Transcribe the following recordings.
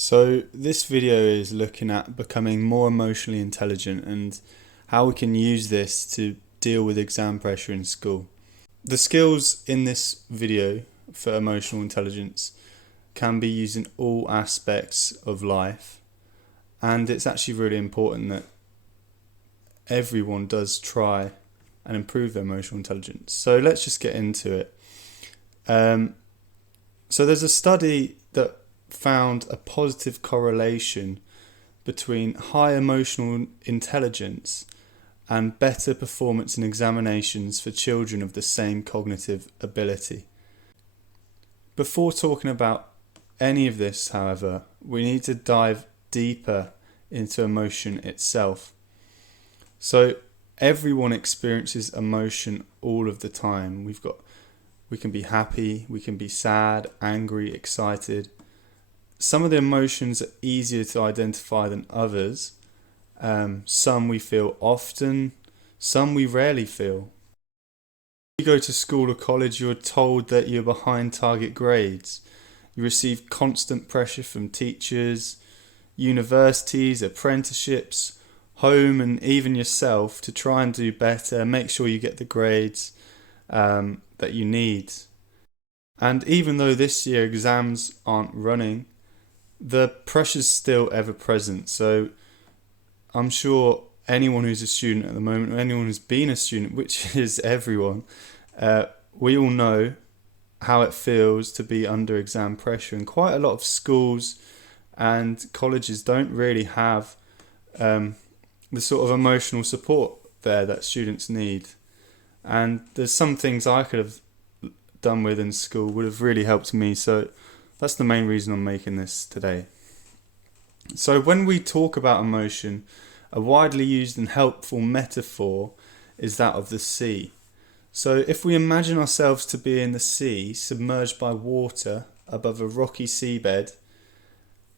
So this video is looking at becoming more emotionally intelligent and how we can use this to deal with exam pressure in school. The skills in this video for emotional intelligence can be used in all aspects of life, and it's actually really important that everyone does try and improve their emotional intelligence. So let's just get into it. So there's a study that found a positive correlation between high emotional intelligence and better performance in examinations for children of the same cognitive ability. Before talking about any of this, however, we need to dive deeper into emotion itself. So everyone experiences emotion all of the time. We can be happy, we can be sad, angry, excited. Some of the emotions are easier to identify than others. Some we feel often, some we rarely feel. When you go to school or college, you're told that you're behind target grades. You receive constant pressure from teachers, universities, apprenticeships, home, and even yourself to try and do better, make sure you get the grades that you need. And even though this year exams aren't running, the pressure's still ever present. So I'm sure anyone who's a student at the moment, or anyone who's been a student, which is everyone, we all know how it feels to be under exam pressure. And quite a lot of schools and colleges don't really have the sort of emotional support there that students need. And there's some things I could have done with in school would have really helped me. So that's the main reason I'm making this today. So when we talk about emotion, a widely used and helpful metaphor is that of the sea. So if we imagine ourselves to be in the sea, submerged by water above a rocky seabed,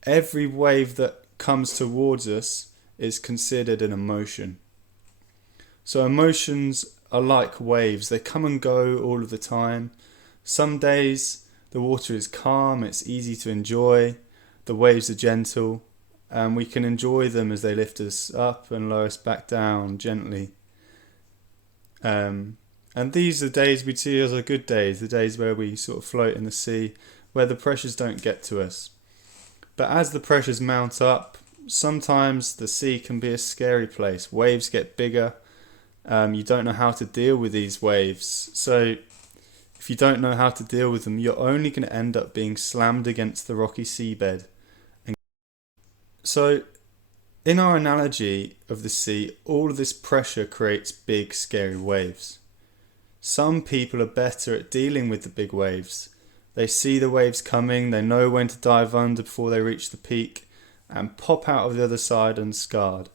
every wave that comes towards us is considered an emotion. So emotions are like waves. They come and go all of the time. Some days the water is calm, it's easy to enjoy, the waves are gentle, and we can enjoy them as they lift us up and lower us back down gently. And these are days we see as our good days, the days where we sort of float in the sea, where the pressures don't get to us. But as the pressures mount up, sometimes the sea can be a scary place. Waves get bigger. You don't know how to deal with these waves. So if you don't know how to deal with them, you're only going to end up being slammed against the rocky seabed. So in our analogy of the sea, all of this pressure creates big, scary waves. Some people are better at dealing with the big waves. They see the waves coming, they know when to dive under before they reach the peak, and pop out of the other side unscarred.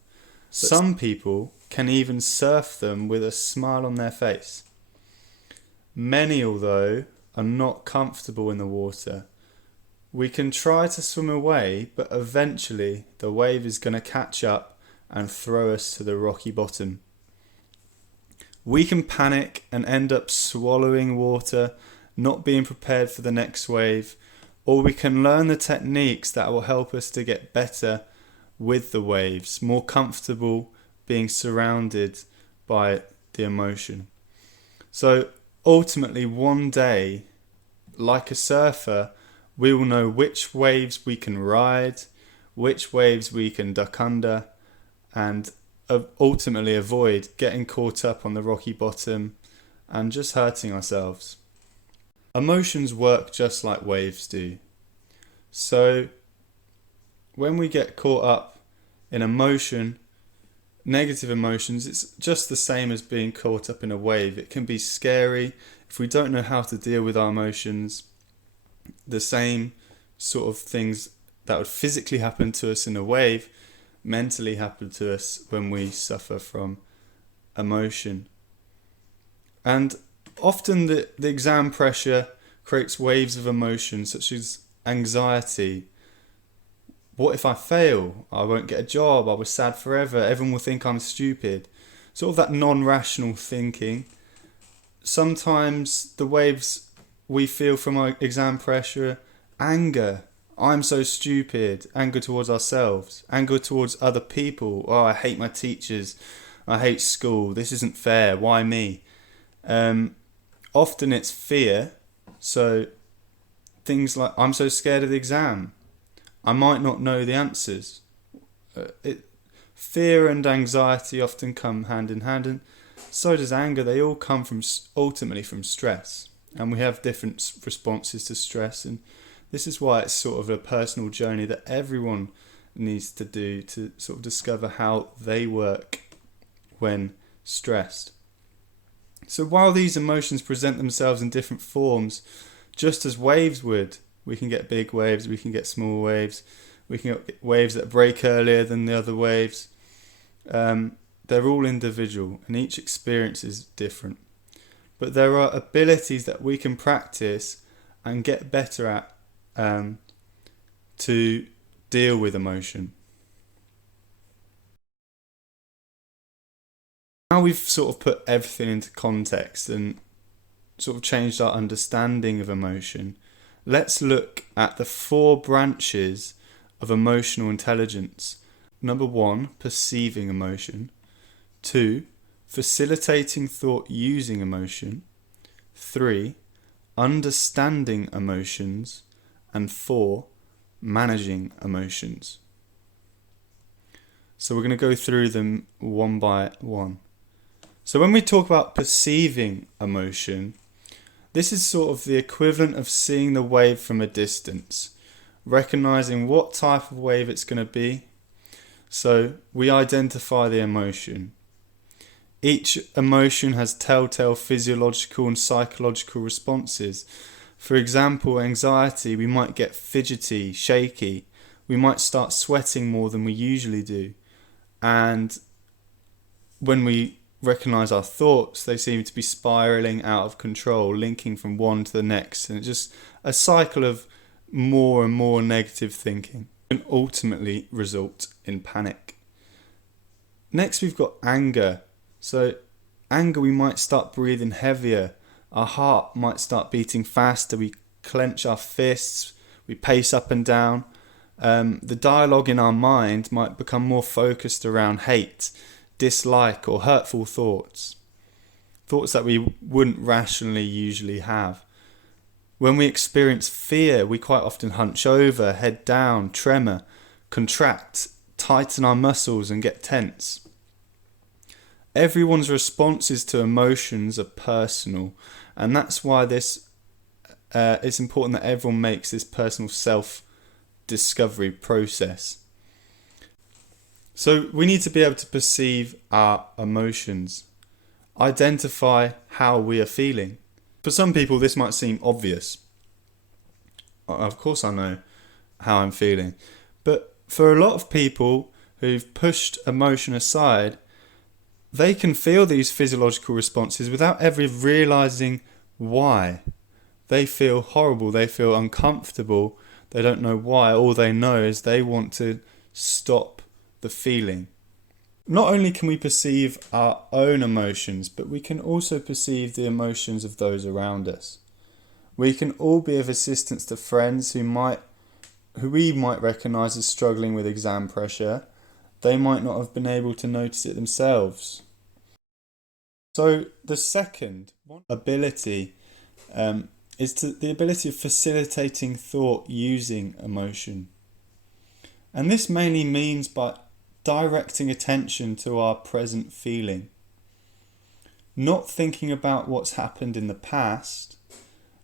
Some people can even surf them with a smile on their face. Many, although, are not comfortable in the water. We can try to swim away, but eventually the wave is going to catch up and throw us to the rocky bottom. We can panic and end up swallowing water, not being prepared for the next wave, or we can learn the techniques that will help us to get better with the waves, more comfortable being surrounded by the emotion. So ultimately, one day, like a surfer, we will know which waves we can ride, which waves we can duck under, and ultimately avoid getting caught up on the rocky bottom and just hurting ourselves. Emotions work just like waves do. So when we get caught up in emotion, negative emotions, it's just the same as being caught up in a wave. It can be scary if we don't know how to deal with our emotions. The same sort of things that would physically happen to us in a wave mentally happen to us when we suffer from emotion. And often the exam pressure creates waves of emotion such as anxiety. What if I fail? I won't get a job. I was sad forever. Everyone will think I'm stupid. Sort of that non-rational thinking. Sometimes the waves we feel from our exam pressure, anger. I'm so stupid, anger towards ourselves, anger towards other people. Oh, I hate my teachers, I hate school, this isn't fair, why me? Often it's fear, so things like, I'm so scared of the exam, I might not know the answers. Fear and anxiety often come hand in hand, and so does anger. They all come ultimately from stress, and we have different responses to stress, and this is why it's sort of a personal journey that everyone needs to do to sort of discover how they work when stressed. So while these emotions present themselves in different forms, just as waves would, we can get big waves, we can get small waves, we can get waves that break earlier than the other waves. They're all individual and each experience is different. But there are abilities that we can practice and get better at to deal with emotion. Now we've sort of put everything into context and sort of changed our understanding of emotion, let's look at the 4 branches of emotional intelligence. Number 1, perceiving emotion. 2, facilitating thought using emotion. 3, understanding emotions. And 4, managing emotions. So we're going to go through them one by one. So when we talk about perceiving emotion, this is sort of the equivalent of seeing the wave from a distance, recognizing what type of wave it's going to be. So we identify the emotion. Each emotion has telltale physiological and psychological responses. For example, anxiety, we might get fidgety, shaky. We might start sweating more than we usually do. And when we recognize our thoughts, they seem to be spiraling out of control, linking from one to the next. And it's just a cycle of more and more negative thinking and ultimately result in panic. Next, we've got anger. So anger, we might start breathing heavier. Our heart might start beating faster. We clench our fists. We pace up and down. The dialogue in our mind might become more focused around hate, dislike, or hurtful thoughts. Thoughts that we wouldn't rationally usually have. When we experience fear, we quite often hunch over, head down, tremor, contract, tighten our muscles and get tense. Everyone's responses to emotions are personal, and that's why it's important that everyone makes this personal self-discovery process. So we need to be able to perceive our emotions, identify how we are feeling. For some people, this might seem obvious. Of course I know how I'm feeling. But for a lot of people who've pushed emotion aside, they can feel these physiological responses without ever realizing why. They feel horrible, they feel uncomfortable, they don't know why. All they know is they want to stop the feeling. Not only can we perceive our own emotions, but we can also perceive the emotions of those around us. We can all be of assistance to friends who we might recognise as struggling with exam pressure. They might not have been able to notice it themselves. So the second ability is the ability of facilitating thought using emotion. And this mainly means by directing attention to our present feeling. Not thinking about what's happened in the past,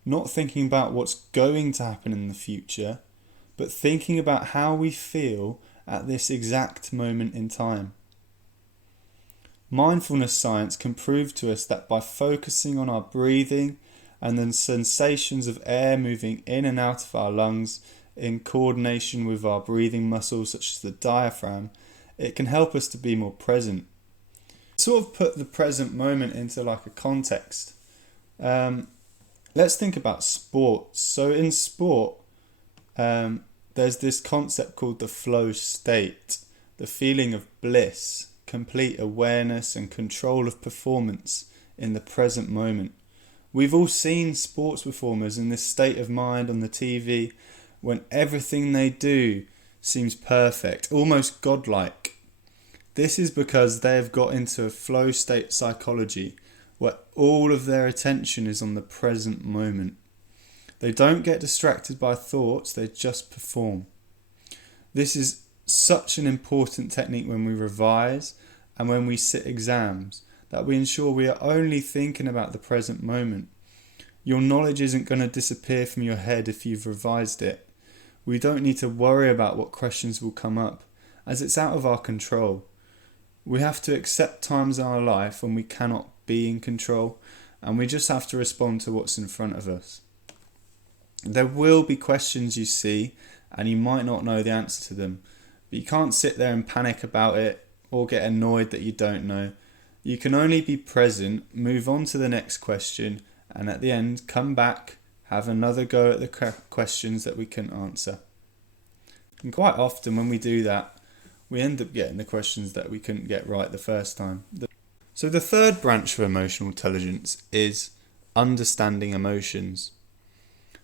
not thinking about what's going to happen in the future, but thinking about how we feel at this exact moment in time. Mindfulness science can prove to us that by focusing on our breathing and the sensations of air moving in and out of our lungs in coordination with our breathing muscles such as the diaphragm, it can help us to be more present. Sort of put the present moment into like a context. Let's think about sports. So in sport, there's this concept called the flow state, the feeling of bliss, complete awareness and control of performance in the present moment. We've all seen sports performers in this state of mind on the TV when everything they do seems perfect, almost godlike. This is because they have got into a flow state psychology where all of their attention is on the present moment. They don't get distracted by thoughts, they just perform. This is such an important technique when we revise and when we sit exams, that we ensure we are only thinking about the present moment. Your knowledge isn't going to disappear from your head if you've revised it. We don't need to worry about what questions will come up, as it's out of our control. We have to accept times in our life when we cannot be in control, and we just have to respond to what's in front of us. There will be questions you see, and you might not know the answer to them, but you can't sit there and panic about it or get annoyed that you don't know. You can only be present, move on to the next question, and at the end, come back, have another go at the questions that we can answer. And quite often when we do that, we end up getting the questions that we couldn't get right the first time. So the third branch of emotional intelligence is understanding emotions.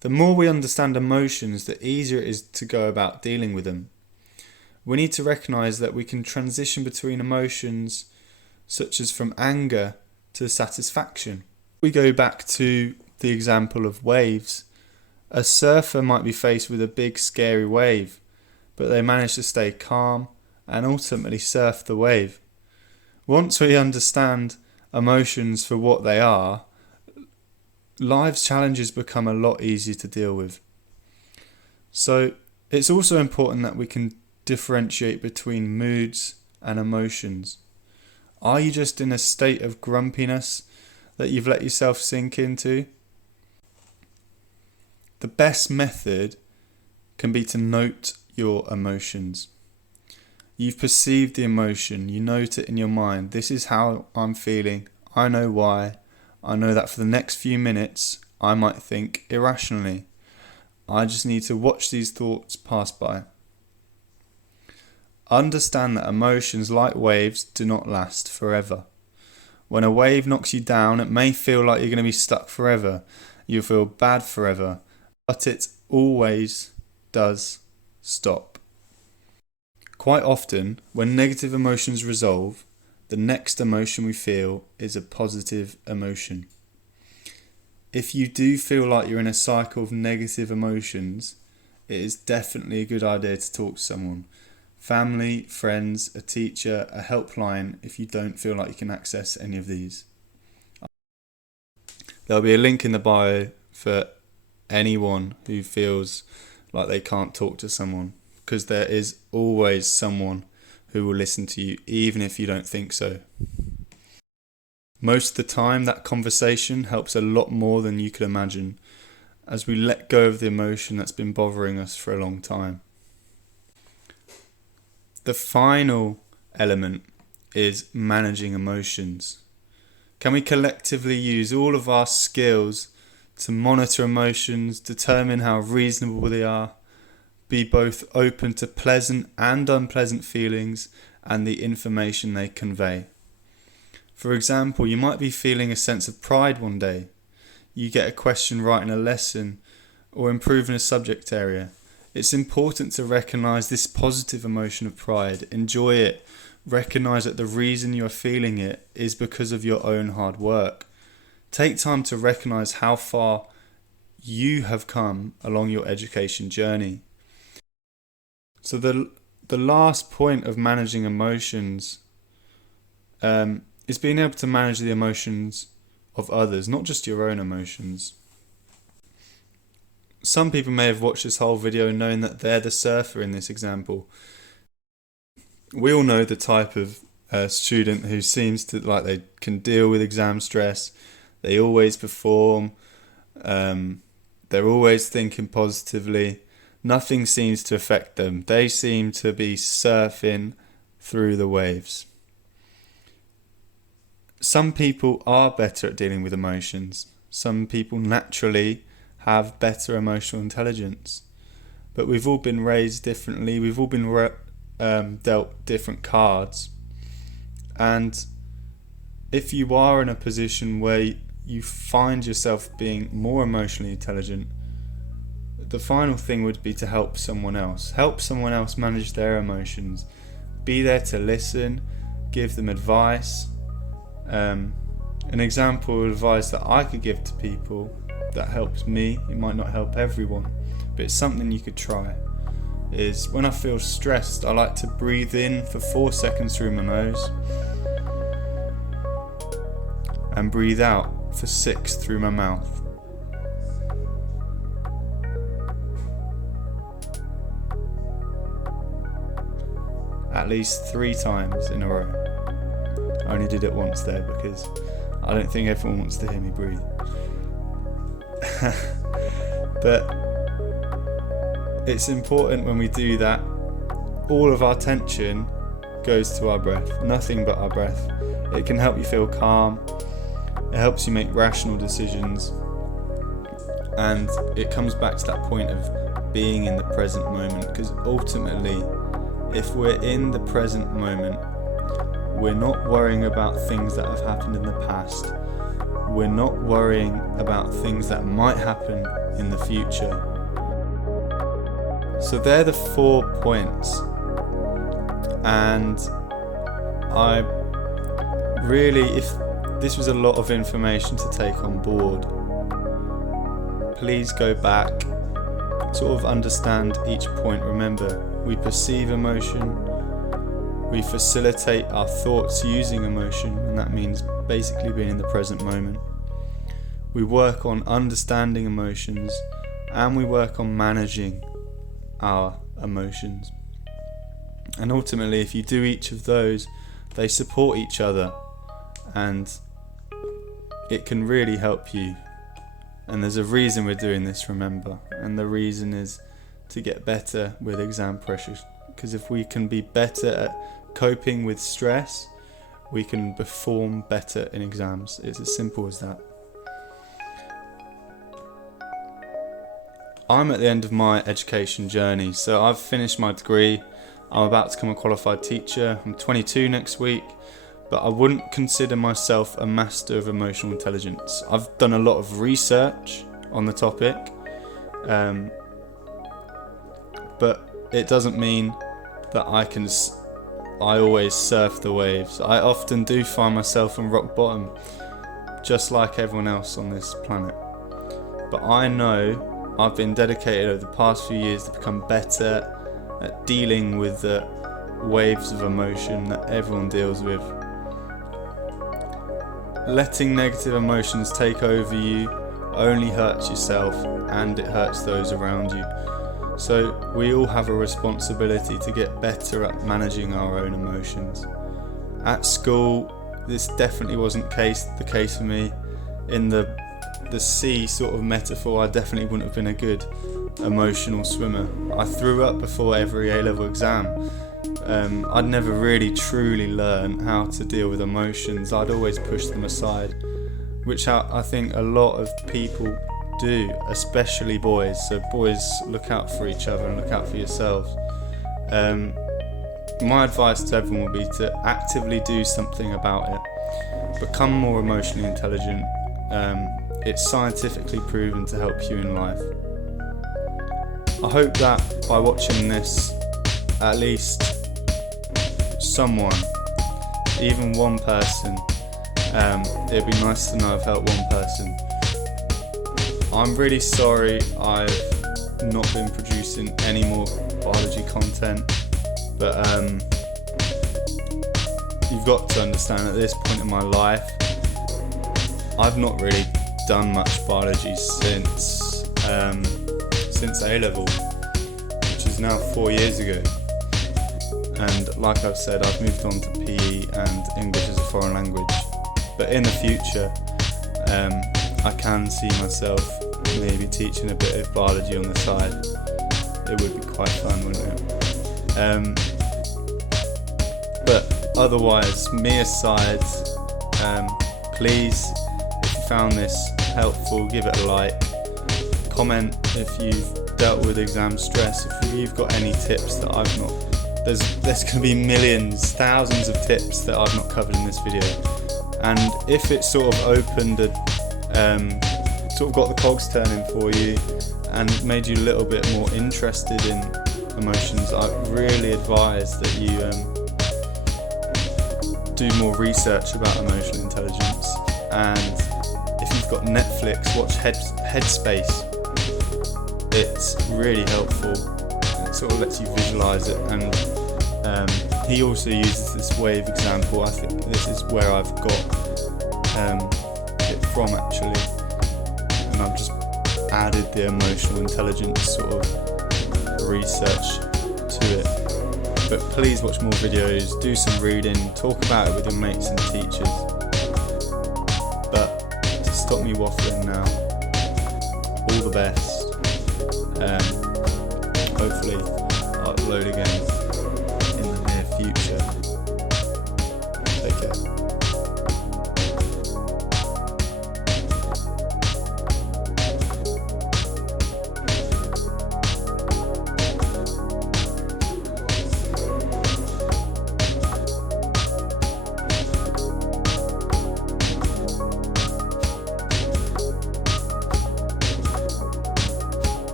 The more we understand emotions, the easier it is to go about dealing with them. We need to recognise that we can transition between emotions such as from anger to satisfaction. We go back to the example of waves. A surfer might be faced with a big scary wave, but they manage to stay calm and ultimately surf the wave. Once we understand emotions for what they are, life's challenges become a lot easier to deal with. So it's also important that we can differentiate between moods and emotions. Are you just in a state of grumpiness that you've let yourself sink into? The best method can be to note your emotions. You've perceived the emotion, you note it in your mind. This is how I'm feeling, I know why. I know that for the next few minutes I might think irrationally. I just need to watch these thoughts pass by. Understand that emotions, like waves, do not last forever. When a wave knocks you down, it may feel like you're going to be stuck forever. You'll feel bad forever, but it always does stop. Quite often, when negative emotions resolve, the next emotion we feel is a positive emotion. If you do feel like you're in a cycle of negative emotions, it is definitely a good idea to talk to someone. Family, friends, a teacher, a helpline if you don't feel like you can access any of these. There'll be a link in the bio for anyone who feels like they can't talk to someone, because there is always someone who will listen to you even if you don't think so. Most of the time that conversation helps a lot more than you could imagine, as we let go of the emotion that's been bothering us for a long time. The final element is managing emotions. Can we collectively use all of our skills to monitor emotions, determine how reasonable they are, be both open to pleasant and unpleasant feelings and the information they convey? For example, you might be feeling a sense of pride one day. You get a question right in a lesson or improve in a subject area. It's important to recognise this positive emotion of pride, enjoy it, recognise that the reason you're feeling it is because of your own hard work. Take time to recognise how far you have come along your education journey. So the last point of managing emotions is being able to manage the emotions of others, not just your own emotions. Some people may have watched this whole video knowing that they're the surfer in this example. We all know the type of student who seems to like they can deal with exam stress. They always perform. They're always thinking positively. Nothing seems to affect them. They seem to be surfing through the waves. Some people are better at dealing with emotions. Some people naturally have better emotional intelligence. But we've all been raised differently. We've all been dealt different cards. And if you are in a position where you find yourself being more emotionally intelligent, the final thing would be to help someone else. Help someone else manage their emotions. Be there to listen, give them advice. An example of advice that I could give to people that helps me, it might not help everyone, but it's something you could try, is when I feel stressed, I like to breathe in for 4 seconds through my nose and breathe out for 6 through my mouth. At least 3 times in a row. I only did it once there because I don't think everyone wants to hear me breathe. But it's important when we do that, all of our tension goes to our breath, nothing but our breath. It can help you feel calm, it helps you make rational decisions, and it comes back to that point of being in the present moment, because ultimately, if we're in the present moment, we're not worrying about things that have happened in the past. We're not worrying about things that might happen in the future. So they're the 4 points. And I really, if this was a lot of information to take on board, please go back, sort of understand each point. Remember, we perceive emotion, we facilitate our thoughts using emotion, and that means basically being in the present moment. We work on understanding emotions, and we work on managing our emotions. And ultimately, if you do each of those, they support each other, and it can really help you. And there's a reason we're doing this, remember, and the reason is to get better with exam pressure, because if we can be better at coping with stress, we can perform better in exams. It's as simple as that. I'm at the end of my education journey, so I've finished my degree. I'm about to become a qualified teacher. I'm 22 next week, but I wouldn't consider myself a master of emotional intelligence. I've done a lot of research on the topic, but it doesn't mean that I always surf the waves. I often do find myself on rock bottom, just like everyone else on this planet. But I know I've been dedicated over the past few years to become better at dealing with the waves of emotion that everyone deals with. Letting negative emotions take over you only hurts yourself, and it hurts those around you. So we all have a responsibility to get better at managing our own emotions. At school, this definitely wasn't the case for me. In the sea sort of metaphor, I definitely wouldn't have been a good emotional swimmer. I threw up before every A-level exam. I'd never really truly learned how to deal with emotions. I'd always push them aside, which I think a lot of people do, especially boys. So boys, look out for each other and look out for yourselves. My advice to everyone would be to actively do something about it. Become more emotionally intelligent. It's scientifically proven to help you in life. I hope that by watching this, at least someone, even one person, it'd be nice to know I've helped one person. I'm really sorry I've not been producing any more biology content, but you've got to understand at this point in my life, I've not really done much biology since A-level, which is now 4 years ago. And like I've said, I've moved on to PE and English as a foreign language. But in the future, I can see myself maybe teaching a bit of biology on the side. It would be quite fun, wouldn't it? But otherwise, me aside, please, if you found this helpful, give it a like. Comment if you've dealt with exam stress, if you've got any tips that I've not. There's going to be millions, thousands of tips that I've not covered in this video. And if it sort of opened sort of got the cogs turning for you, and made you a little bit more interested in emotions, I really advise that you do more research about emotional intelligence. And if you've got Netflix, watch Headspace. It's really helpful. It sort of lets you visualize it, and he also uses this wave example. I think this is where I've got it from, actually, and I've just added the emotional intelligence sort of research to it. But please watch more videos, do some reading, talk about it with your mates and teachers. But to stop me waffling now, all the best. Hopefully I'll upload again